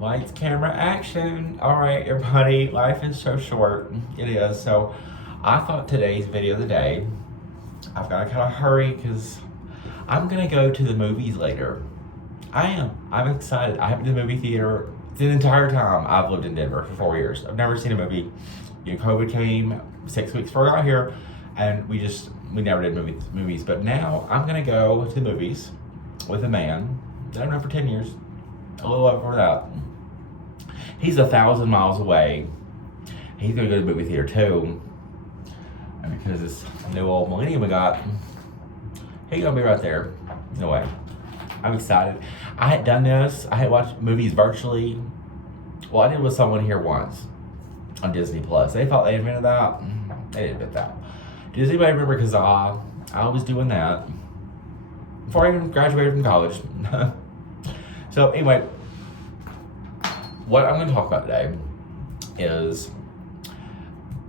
Lights, camera, action. All right, everybody, life is so short. It is. So I thought today's video of the day, I've got to kind of hurry because I'm going to go to the movies later. I am. I'm excited. I haven't been to the movie theater the entire time I've lived in Denver for 4 years. I've never seen a movie. You know, COVID came 6 weeks before I got here, and we never did movies. But now I'm going to go to the movies with a man that I've known for 10 years, a little over that. He's 1,000 miles away. He's gonna go to the movie theater too. And because this new old millennium we got, he's gonna be right there. No way. I'm excited. I had done this. I had watched movies virtually. Well, I did with someone here once on Disney Plus. They thought they invented that. They didn't invent that. Does anybody remember Kazaa? I was doing that before I even graduated from college. So anyway, what I'm going to talk about today is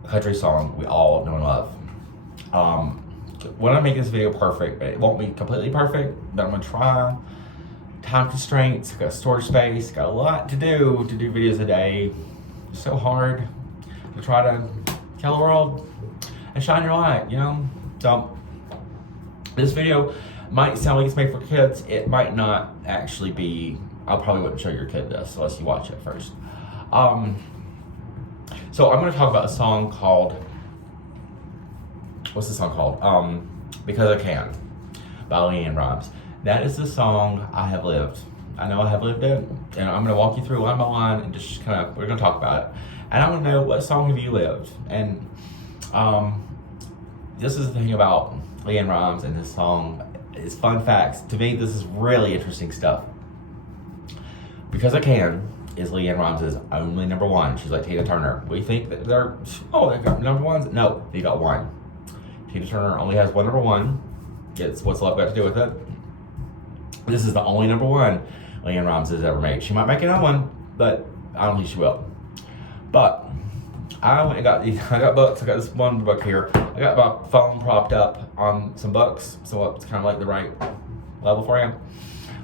a country song we all know and love. When I make this video perfect, it won't be completely perfect, but I'm going to try. Time constraints, got storage space, got a lot to do videos a day. It's so hard to try to tell the world and shine your light, you know? So this video might sound like it's made for kids. It might not actually be. I probably wouldn't show your kid this unless you watch it first. So I'm going to talk about a song called, what's the song called? Because I Can, by Leanne Rhymes. That is the song I have lived. I know I have lived it, and I'm going to walk you through line by line and just kind of, we're going to talk about it. And I want to know, what song have you lived? And this is the thing about Leanne Rhymes and this song. It's fun facts. To me, this is really interesting stuff. Because I Can is Leanne Rhymes' only number one. She's like Tina Turner. We think that they got number ones. No, they got one. Tina Turner only has one number one. It's What's Love Got to Do with It. This is the only number one Leanne Rhymes has ever made. She might make another one, but I don't think she will. But I went and got books. I got this one book here. I got my phone propped up on some books, so it's kind of like the right level for you.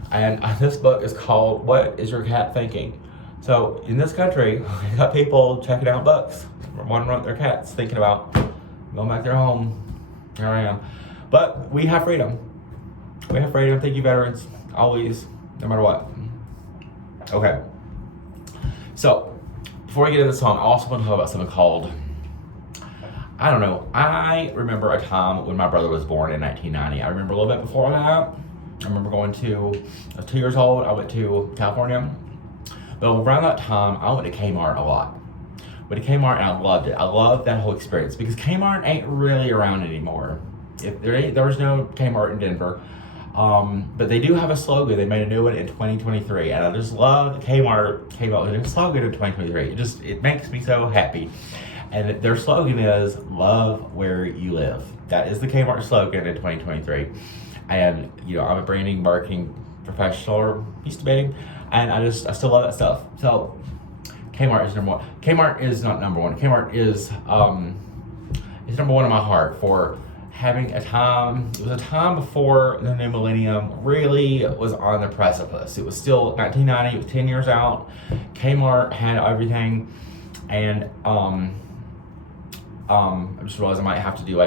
And this book is called What Is Your Cat Thinking? So in this country, we got people checking out books, wondering what their cat's thinking about going back to their home. Here I am. But we have freedom. We have freedom. Thank you, veterans. Always, no matter what. Okay. So before I get into the song, I also want to talk about something called, I don't know. I remember a time when my brother was born in 1990. I remember a little bit before that. I remember I was 2 years old, I went to California. But around that time, I went to Kmart a lot. Went to Kmart and I loved it. I loved that whole experience because Kmart ain't really around anymore. There's no Kmart in Denver. But they do have a slogan. They made a new one in 2023. And I just love Kmart came out with a new slogan in 2023. It makes me so happy. And their slogan is, love where you live. That is the Kmart slogan in 2023. And, you know, I'm a branding, marketing professional, or used to be, and I still love that stuff. So, Kmart is number one. Kmart is not number one. Kmart is number one in my heart for having a time. It was a time before the new millennium really was on the precipice. It was still 1990. It was 10 years out. Kmart had everything, and I just realized I might have to do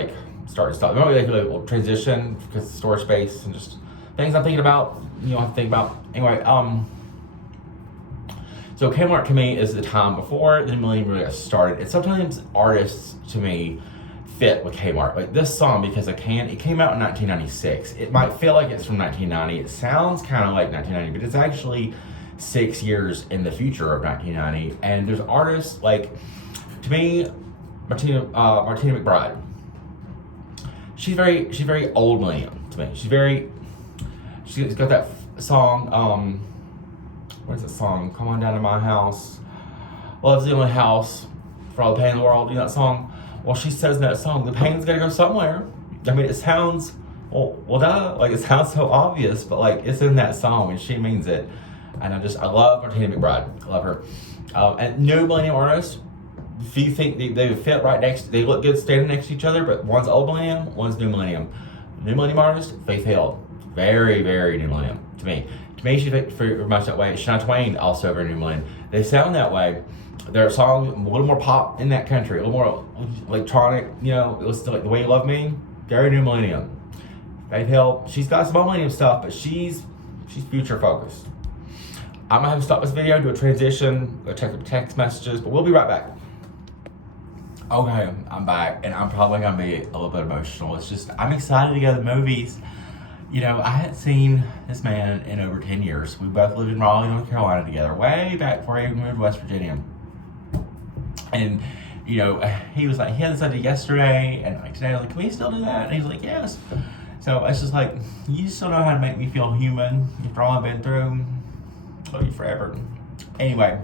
start and stop. Maybe like a little transition because of store space and just things I'm thinking about. You know, I have to think about. Anyway, so Kmart to me is the time before the millennium really got started. And sometimes artists to me fit with Kmart. Like this song, Because I Can, it came out in 1996. It might feel like it's from 1990. It sounds kind of like 1990, but it's actually 6 years in the future of 1990. And there's artists like, to me, Martina McBride. She's very old millennium to me. She's got that song, what is that song? Come On Down to My House. Love's the Only House for All the Pain in the World. You know that song? Well, she says in that song, the pain's gotta go somewhere. I mean, it sounds, well, duh. Like, it sounds so obvious, but like, it's in that song and she means it. And I love Martina McBride. I love her. And new millennium artists, if you think they would fit right next, they look good standing next to each other, but one's old millennium, one's new millennium. New millennium artist, Faith Hill. Very, very new millennium to me. To me, she very much that way. Shania Twain also very New Millennium. They sound that way. Their song a little more pop in that country, a little more electronic. You know, it was like The Way You Love Me, very New Millennium. Faith Hill, she's got some old millennium stuff, but she's future focused. I'm gonna have to stop this video, do a transition, go check the text messages, but we'll be right back. Okay, I'm back, and I'm probably gonna be a little bit emotional. It's just, I'm excited to go to the movies. You know, I hadn't seen this man in over 10 years. We both lived in Raleigh, North Carolina together, way back before I even moved to West Virginia. And, you know, he was like, he had this idea yesterday, and like today I was like, can we still do that? And he was like, yes. So it's just like, you still know how to make me feel human after all I've been through. Love you forever. Anyway,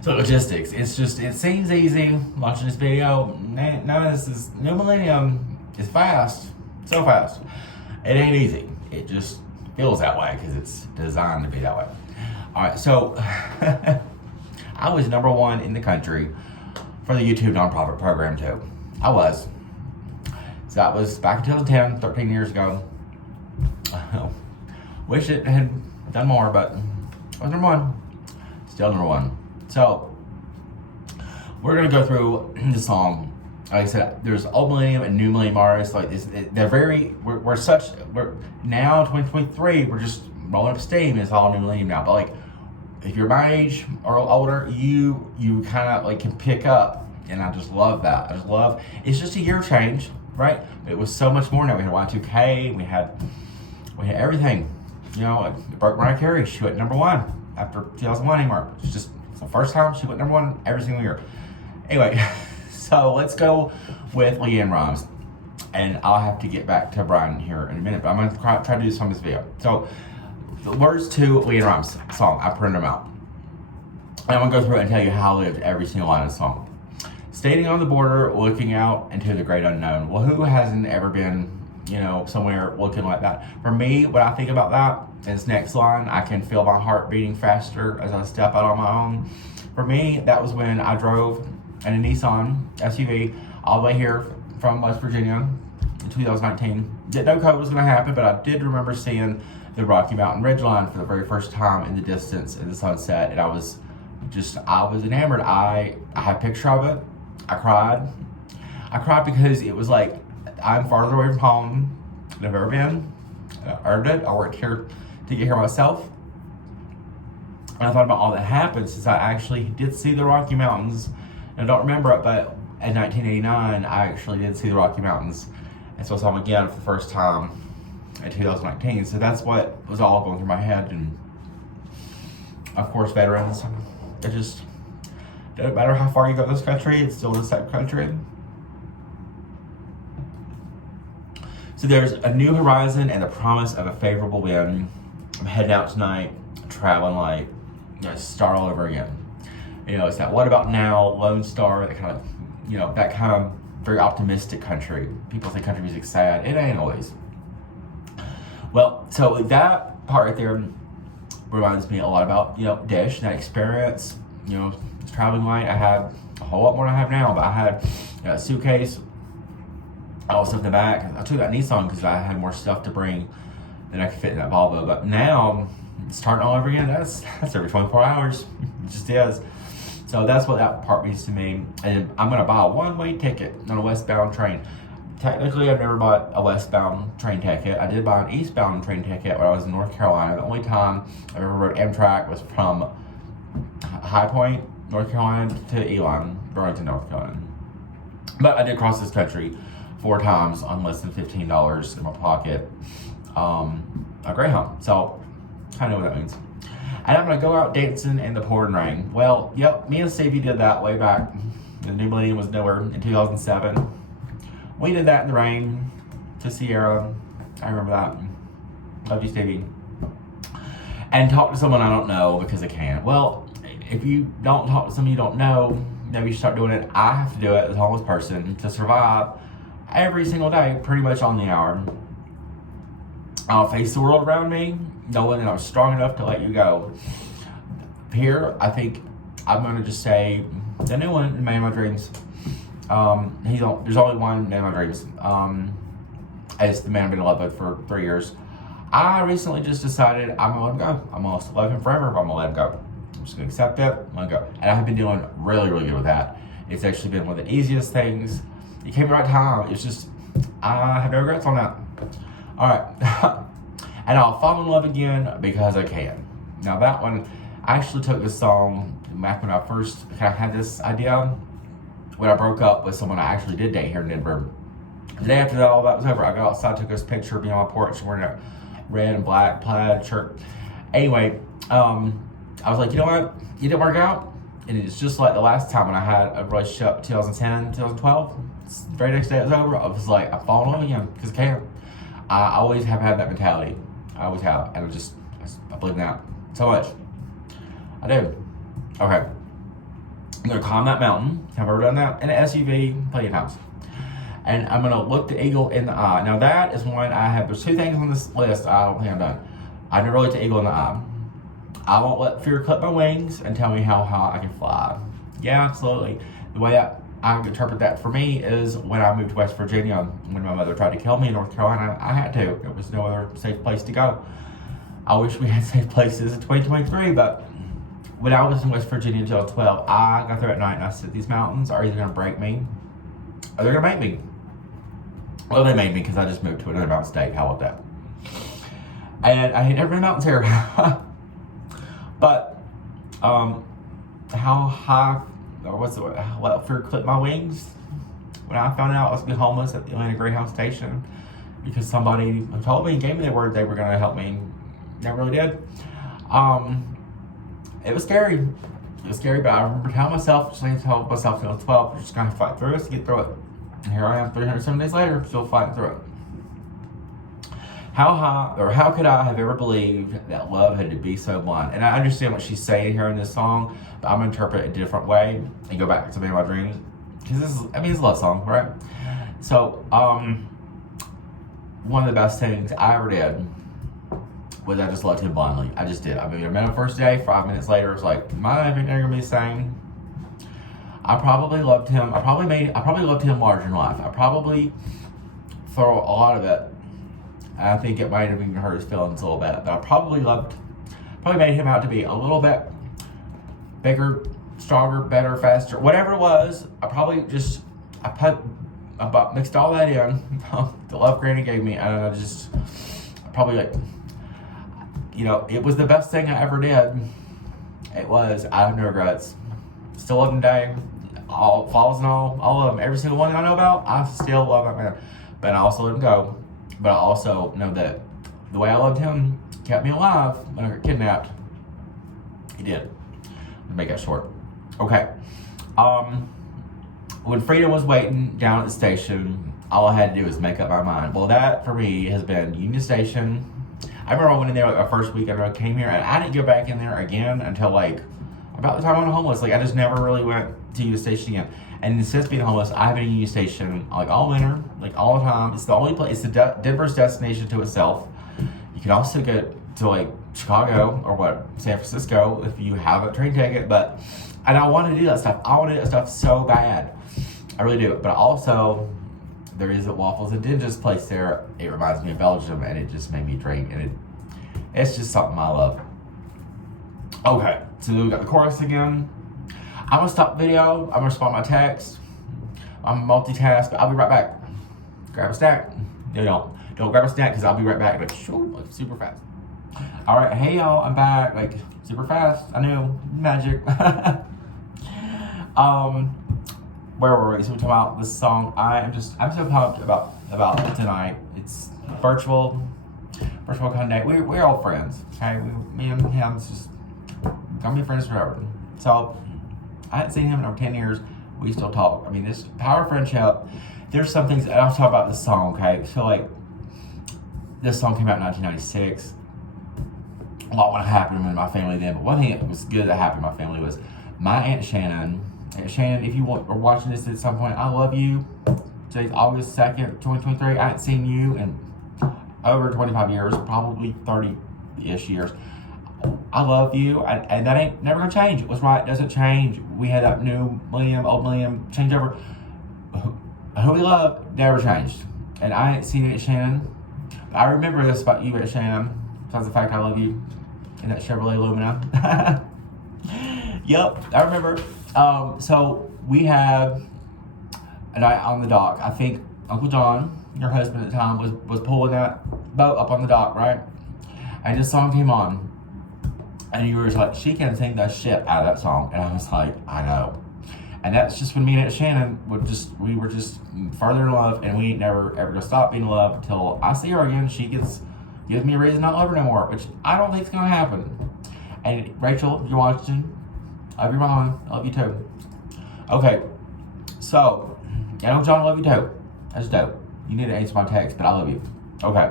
so logistics. It's just, it seems easy watching this video. None of this is, New Millennium is fast, so fast. It ain't easy. It just feels that way because it's designed to be that way. All right, so I was #1 in the country for the YouTube nonprofit program too. I was. So that was back in 2010, 13 years ago. Wish it had done more, but I was #1. Still #1. So we're gonna go through the song. Like I said, there's old millennium and new millennium artists. Like this, they're very. We're now 2023. We're just rolling up steam. It's all new millennium now. But like, if you're my age or older, you kind of like can pick up, and I just love that. I just love. It's just a year change, right? But it was so much more now. We had Y2K. We had everything. You know, it broke Mariah Carey. She went #1 after 2001 anymore. It's just the first time she went #1 every single year. Anyway. So let's go with LeAnn Rimes, and I'll have to get back to Brian here in a minute, but I'm going to try to do this on this video. So the words to LeAnn Rimes' song, I printed them out. And I'm going to go through it and tell you how I lived every single line of the song. Standing on the border, looking out into the great unknown. Well, who hasn't ever been, you know, somewhere looking like that? For me, when I think about that, this next line, I can feel my heart beating faster as I step out on my own. For me, that was when I drove in a Nissan SUV all the way here from West Virginia in 2019. Didn't know COVID was going to happen, but I did remember seeing the Rocky Mountain Ridgeline for the very first time in the distance in the sunset, and I was enamored. I had a picture of it. I cried because it was like, I'm farther away from home than I've ever been. I earned it. I worked here to get here myself. And I thought about all that happened since I actually did see the Rocky Mountains. I don't remember it, but in 1989, I actually did see the Rocky Mountains. And so I saw them again for the first time in 2019. So that's what was all going through my head. And of course, veterans. It just doesn't matter how far you go in this country, it's still the same country. So there's a new horizon and the promise of a favorable wind. I'm heading out tonight, traveling light, start all over again. You know, it's that what about now, Lone Star, that kind of, you know, that kind of very optimistic country. People say country music's sad. It ain't always. Well, so that part right there reminds me a lot about, you know, Dish, that experience. You know, traveling light, I had a whole lot more than I have now, but I had a suitcase, all stuff in the back. I took that Nissan because I had more stuff to bring than I could fit in that Volvo. But now, starting all over again, that's every 24 hours. It just is. So that's what that part means to me. And I'm going to buy a one-way ticket on a westbound train. Technically, I've never bought a westbound train ticket. I did buy an eastbound train ticket when I was in North Carolina. The only time I ever rode Amtrak was from High Point, North Carolina to Elon, Burlington, North Carolina. But I did cross this country 4 times on less than $15 in my pocket. A Greyhound. So, I know what that means. And I'm going to go out dancing in the pouring rain. Well, yep, me and Stevie did that way back. The new millennium was nowhere in 2007. We did that in the rain to Sierra. I remember that. Love you, Stevie. And talk to someone I don't know because I can. Well, if you don't talk to someone you don't know, maybe you should start doing it. I have to do it as a homeless person to survive every single day, pretty much on the hour. I'll face the world around me, knowing that I'm strong enough to let you go. Here, I think I'm going to just say the new one, Man of My Dreams. There's only one Man of My Dreams. It's the man I've been in love with for 3 years. I recently just decided I'm gonna let him go. I'm gonna still love him forever, but I'm gonna let him go. I'm just gonna accept it. I'm gonna go. And I've been doing really, really good with that. It's actually been one of the easiest things. It came at the right time. It's just, I have no regrets on that. All right. And I'll fall in love again because I can. Now that one, I actually took this song back when I first kind of had this idea, when I broke up with someone I actually did date here in Denver. The day after that, all that was over, I got outside, took this picture of me on my porch wearing a red and black plaid shirt. Anyway, I was like, you know what? It didn't work out. And it's just like the last time when I had a relationship, 2010, 2012. The very next day it was over, I was like, I'm falling in love again because I can. I always have had that mentality. I always have. And I believe in that so much. I do. Okay. I'm going to climb that mountain. Have I ever done that? In an SUV, plenty of times. And I'm going to look the eagle in the eye. Now that is one I have, there's two things on this list I don't think I've done. I never looked the eagle in the eye. I won't let fear clip my wings and tell me how high I can fly. Yeah, absolutely. The way I interpret that for me is when I moved to West Virginia, when my mother tried to kill me in North Carolina, I had to. There was no other safe place to go. I wish we had safe places in 2023, but when I was in West Virginia until 12, I got there at night and I said, these mountains are either going to break me or they're going to make me. Well, they made me because I just moved to another mountain state. How about that? And I hate never been mountains here. But how high, or what fear clipped my wings when I found out I was going to be homeless at the Atlanta Greyhound station because somebody told me and gave me the word they were going to help me. Never really did. It was scary. It was scary, but I remember telling myself, just like I told myself when I was 12, we're just going to fight through it to get through it. And here I am 307 days later, still fighting through it. How could I have ever believed that love had to be so blind? And I understand what she's saying here in this song, but I'm going to interpret it a different way and go back to Me and My Dreams. Because it's a love song, right? So, one of the best things I ever did was I just loved him blindly. I just did. I mean, I met him first day, 5 minutes later, it's like, my life ain't never gonna be the same. I probably loved him. I probably loved him larger in life. I probably, for a lot of it, I think it might have even hurt his feelings a little bit, but I probably made him out to be a little bit bigger, stronger, better, faster, whatever it was. I mixed all that in, the love Granny gave me, and I probably like, it was the best thing I ever did. It was. I have no regrets. Still love him today. All flaws and all of them. Every single one I know about, I still love that man. But I also let him go. But I also know that the way I loved him kept me alive when I got kidnapped. He did. Let me make that short. Okay. When Freedom was waiting down at the station, all I had to do was make up my mind. Well, that for me has been Union Station. I remember I went in there like the first week after I came here, and I didn't go back in there again until like about the time I was homeless. Like I just never really went to Union Station again. And since being homeless, I've been in Union Station like all winter, like all the time. It's the only place. It's Denver's destination to itself. You can also get to like Chicago or San Francisco if you have a train ticket. And I want to do that stuff. I want to do that stuff so bad. I really do. But also, there is a Waffles and Dinges place there. It reminds me of Belgium, and it just made me drink. And it's just something I love. Okay, so we got the chorus again. I'm gonna stop the video. I'm gonna respond to my text. I'm multitask, but I'll be right back. Grab a snack. No, don't grab a snack because I'll be right back. Like super fast. All right, hey y'all, I'm back. Like super fast. I know, magic. Where were we? So we're talking about this song. I'm so pumped about tonight. It's virtual connect. We're all friends. Okay, me and him just gonna be friends forever. So I hadn't seen him in over 10 years. We still talk. I mean, this power of friendship. There's some things, and I'll talk about this song, okay? So, like, this song came out in 1996. A lot would have happened in my family then, but one thing that was good that happened in my family was my Aunt Shannon. Aunt Shannon, if you are watching this at some point, I love you. Today's August 2nd, 2023. I haven't seen you in over 25 years, probably 30-ish years. I love you, and that ain't never gonna change. It was right, it doesn't change. We had that new millennium, old millennium changeover. Who we love never changed. And I ain't seen it, Shannon. I remember this about you, Shannon. Besides the fact I love you in that Chevrolet Lumina. Yep, I remember. So we had a night on the dock. I think Uncle John, your husband at the time, was pulling that boat up on the dock, right? And this song came on. And you were just like, she can sing the shit out of that song. And I was like, I know. And that's just when me and Aunt Shannon we were just further in love, and we ain't never ever gonna stop being in love until I see her again. She gives me a reason not to love her no more, which I don't think is gonna happen. And Rachel, if you're watching, I love your mom. I love you too. Okay, so I know John, I love you too. That's dope. You need to answer my text, but I love you. Okay.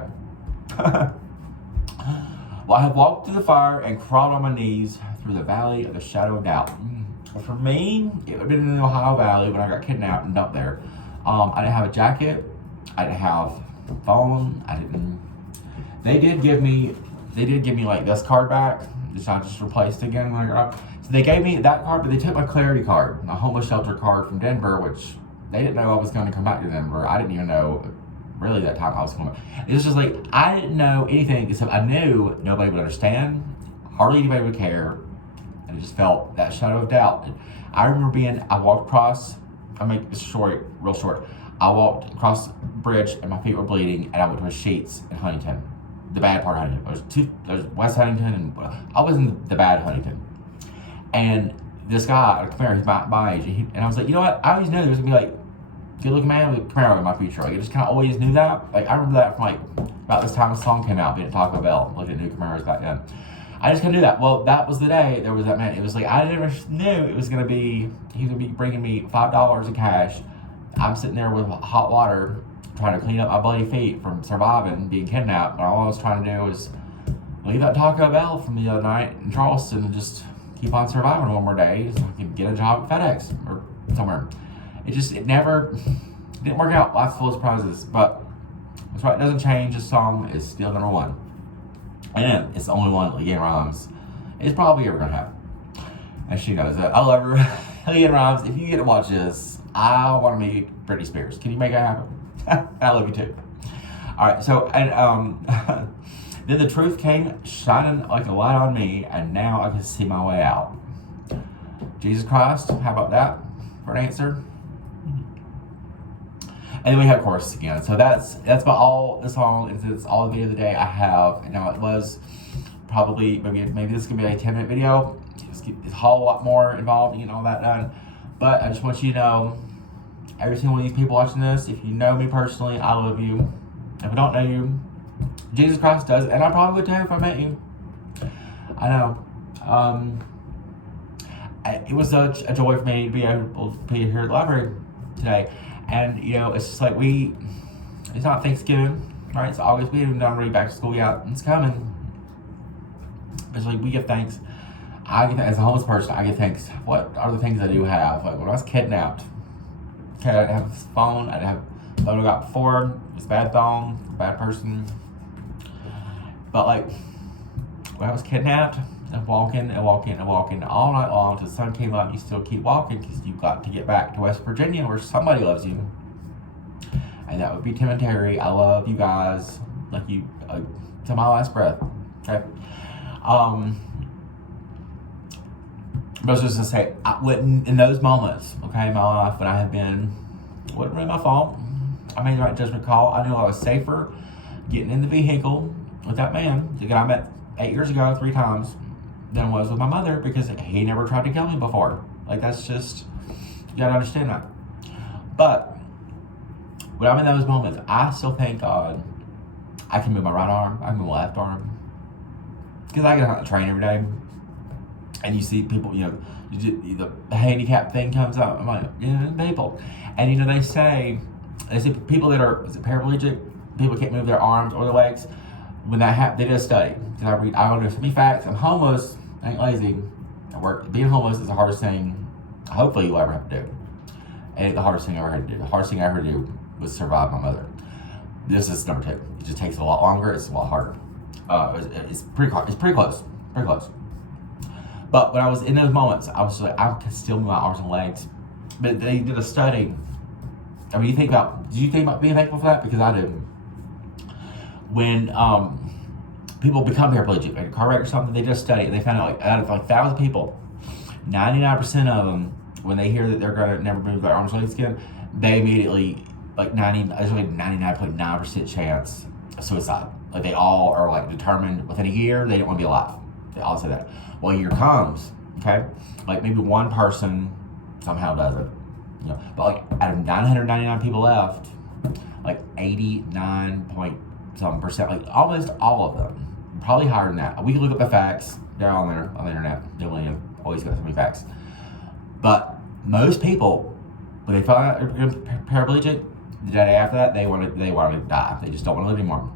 Well, I have walked through the fire and crawled on my knees through the valley of the shadow of doubt. For me, it would have been in the Ohio Valley when I got kidnapped and dumped there. I didn't have a jacket. I didn't have a phone. They did give me like this card back, which I just replaced again when I got out. So they gave me that card, but they took my Clarity card, my homeless shelter card from Denver, which they didn't know I was going to come back to Denver. I didn't even know really that time I was coming back. It was just like, I didn't know anything except I knew nobody would understand, hardly anybody would care. And it just felt that shadow of doubt. I remember I walked across, I'll make this story real short. I walked across the bridge and my feet were bleeding, and I went to a Sheetz in Huntington. The bad part of Huntington. There's West Huntington, and I was in the bad Huntington. And this guy, a Camaro, he's my age, and I was like, you know what? I always knew there was gonna be like good looking man with a Camaro in my future. Like, I just kind of always knew that. Like, I remember that from like about this time the song came out, being at Taco Bell, looking at new Camaros back then. I just couldn't do that. Well, that was the day there was that man. It was like, I never knew it was going to be, he was going to be bringing me $5 in cash. I'm sitting there with hot water trying to clean up my bloody feet from surviving, being kidnapped. And all I was trying to do was leave that Taco Bell from the other night in Charleston and just keep on surviving one more day so I can get a job at FedEx or somewhere. It didn't work out. Life's full of surprises. But that's right, it doesn't change. This song is still number one. And it's the only one LeAnn Rimes is probably ever going to have. And she knows that. I love her. LeAnn Rimes, if you get to watch this, I want to meet Britney Spears. Can you make that happen? I love you too. Alright, so, and then the truth came shining like a light on me, and now I can see my way out. Jesus Christ, how about that for an answer? And then we have chorus again. So that's about all the song. It's all the video of the day I have. And now it was probably, maybe this is going to be a 10-minute video. It's a whole lot more involved in getting all that done. But I just want you to know, every single one of these people watching this, if you know me personally, I love you. If I don't know you, Jesus Christ does. And I probably would too if I met you. I know. It was such a joy for me to be able to be here at the library today. And, you know, it's just like it's not Thanksgiving, right? It's August. We haven't done really back to school yet. It's coming. It's like we give thanks. As a homeless person, I give thanks. What are the things I do have? Like when I was kidnapped, okay, I didn't have a phone. I didn't have the phone I got before. It was a bad phone, bad person. But like when I was kidnapped, and walking all night long until the sun came up. You still keep walking because you've got to get back to West Virginia where somebody loves you, and that would be Tim and Terry. I love you guys like you to my last breath. Okay. But I was just gonna say, in those moments, okay, in my life when I have been, it wasn't really my fault. I made the right judgment call. I knew I was safer getting in the vehicle with that man, the guy I met 8 years ago 3 times, than I was with my mother, because he never tried to kill me before. Like, that's just, you gotta understand that. But when I'm in those moments, I still thank God I can move my right arm, I can move my left arm, because I get on the train every day, and you see people, you know, the handicap thing comes up. I'm like, yeah, people, and you know, they say people that are paraplegic, people can't move their arms or their legs. When that happens, they did a study. I don't know so many facts. I'm homeless. I ain't lazy. Being homeless is the hardest thing, hopefully, you'll ever have to do. It ain't the hardest thing I ever had to do. The hardest thing I ever do was survive my mother. This is number 2. It just takes a lot longer. It's a lot harder. It's pretty close. Pretty close. But when I was in those moments, I was like, I can still move my arms and legs. But they did a study. I mean, did you think about being thankful for that? Because I did. when people become paraplegic, like a car wreck or something, they just study it. They found out like out of like 1,000 people, 99% of them, when they hear that they're gonna never move their arms, legs again, they immediately like 99.9% chance of suicide. Like they all are like determined within a year they don't want to be alive. They all say that. Well, a year comes, okay, like maybe one person somehow does it, you know, but like out of 999 people left, like 89 point some percent, like almost all of them, probably higher than that. We can look up the facts. They're on there on the internet. Nobody always got so many facts. But most people, when they find out they're paraplegic, the day after that, they want to die. They just don't want to live anymore.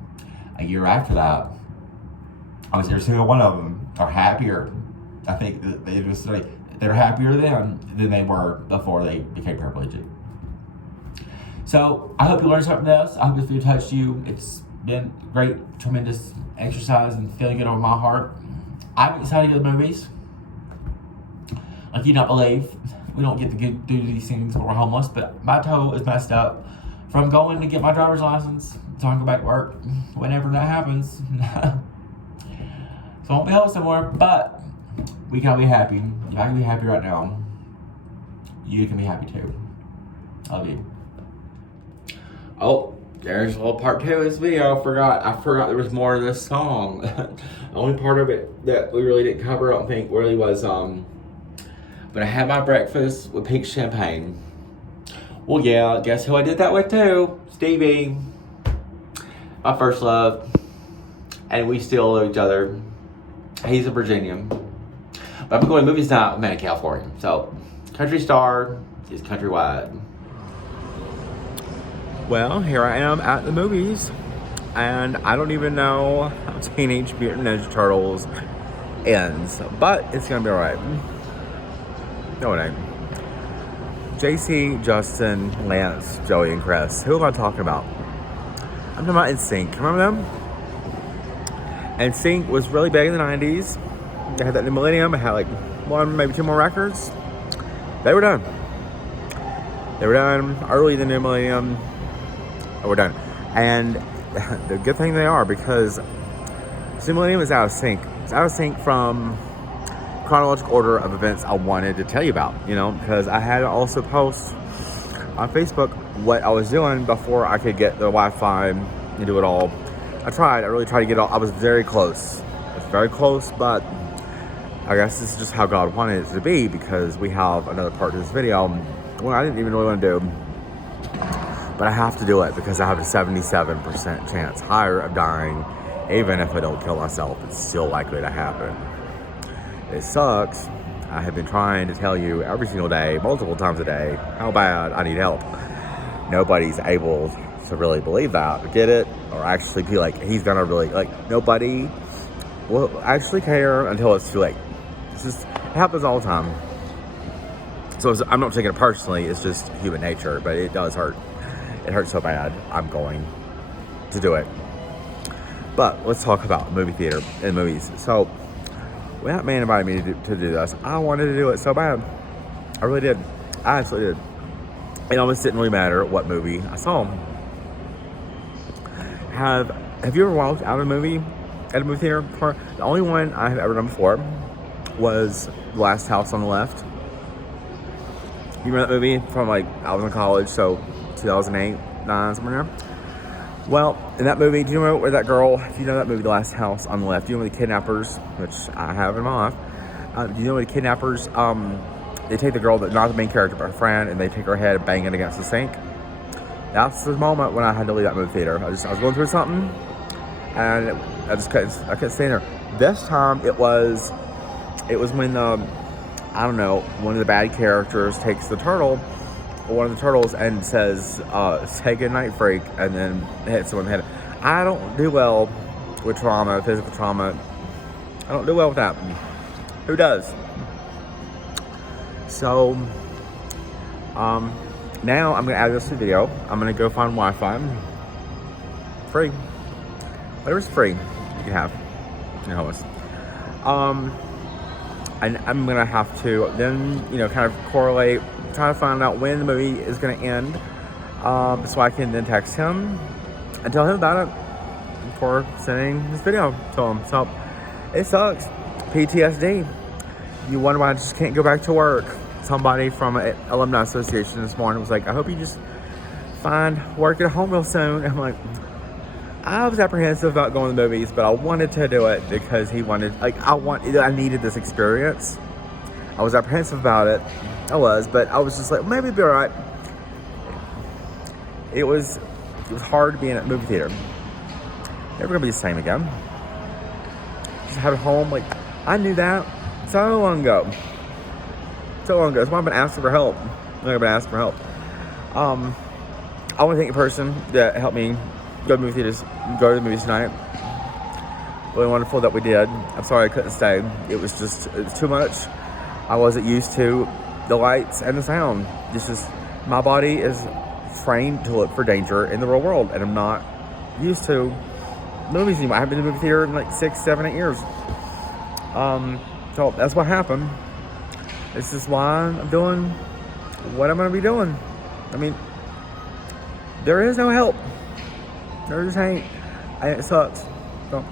A year after that, almost every single one of them are happier. I think they just say they're happier then than they were before they became paraplegic. So I hope you learned something else. I hope this video touched you. It's been great, tremendous exercise and feeling good over my heart. I'm excited to go to the movies. Like you don't believe, we don't get to do these things when we're homeless, but my toe is messed up from going to get my driver's license so I can go back to work whenever that happens. So I won't be homeless anymore, but we can all be happy. If I can be happy right now, you can be happy too. I love you. Oh, there's a little part 2 of this video. I forgot there was more of this song. The only part of it that we really didn't cover, I don't think, really was but I had my breakfast with pink champagne. Well, yeah, guess who I did that with too? Stevie. My first love. And we still love each other. He's a Virginian. But I'm going to movies tonight with Manny, California. So, Country Star is countrywide. Well, here I am at the movies. And I don't even know how Teenage Mutant Ninja Turtles ends. But it's going to be alright. No, it ain't. JC, Justin, Lance, Joey, and Chris. Who am I talking about? I'm talking about NSYNC. Remember them? NSYNC was really big in the 90s. They had that new millennium. It had like 1, maybe 2 more records. They were done. They were done early in the new millennium. They were done. And the good thing they are, because the new millennium is out of sync. It's out of sync from chronological order of events I wanted to tell you about, you know, because I had to also post on Facebook what I was doing before I could get the Wi-Fi and do it all. I really tried to get it all. I was very close. It's very close, but I guess this is just how God wanted it to be, because we have another part to this video. Well, I didn't even really want to do, but I have to do it because I have a 77% chance higher of dying. Even if I don't kill myself, it's still likely to happen. It sucks. I have been trying to tell you every single day, multiple times a day, how bad I need help. Nobody's able to really believe that, or get it, or actually be like, he's gonna really, like, nobody will actually care until it's too late. It happens all the time. So I'm not taking it personally, it's just human nature, but it does hurt. It hurts so bad, I'm going to do it. But let's talk about movie theater and movies. So, when that man invited me to do this, I wanted to do it so bad. I really did. I absolutely did. It almost didn't really matter what movie I saw. Have you ever walked out of a movie at a movie theater before? The only one I have ever done before was The Last House on the Left. You remember that movie from, like, I was in college, so 2008, 9, somewhere there. Well, in that movie, do you remember where that girl, if you know that movie, The Last House on the Left, do you know the kidnappers, which I have in my life, do you know the kidnappers, they take the girl, not the main character, but her friend, and they take her head and bang it against the sink? That's the moment when I had to leave that movie theater. I was going through something, and I couldn't stay there. This time, it was when, I don't know, one of the bad characters takes the turtle, one of the turtles, and says, say good night, freak, and then hits someone in the head. I don't do well with trauma, physical trauma. I don't do well with that. Who does? So, now I'm going to add this to the video. I'm going to go find Wi-Fi. Free. Whatever's free, you can have. You're homeless. And I'm going to have to then, kind of correlate, try to find out when the movie is going to end, so I can then text him and tell him about it. for sending this video to him. So it sucks. PTSD. You wonder why I just can't go back to work. Somebody from an alumni association this morning was like, I hope you just find work at home real soon. I'm like, I was apprehensive about going to the movies, but I wanted to do it because he wanted, like, I needed this experience. I was apprehensive about it. I was, but I was just like, maybe it'll be all right. It was hard to be in a movie theater. Never gonna be the same again. Just have it home, like, I knew that so long ago. So long ago. That's why I've been asking for help. I've been asking for help. I want to thank a person that helped me go to the movies tonight. Really wonderful that we did. I'm sorry I couldn't stay. It was too much. I wasn't used to the lights and the sound. My body is trained to look for danger in the real world, and I'm not used to movies anymore. I haven't been to the movie theater in like 6, 7, 8 years. So that's what happened. This is why I'm doing what I'm going to be doing. I mean, there is no help. There just ain't. And it sucks. So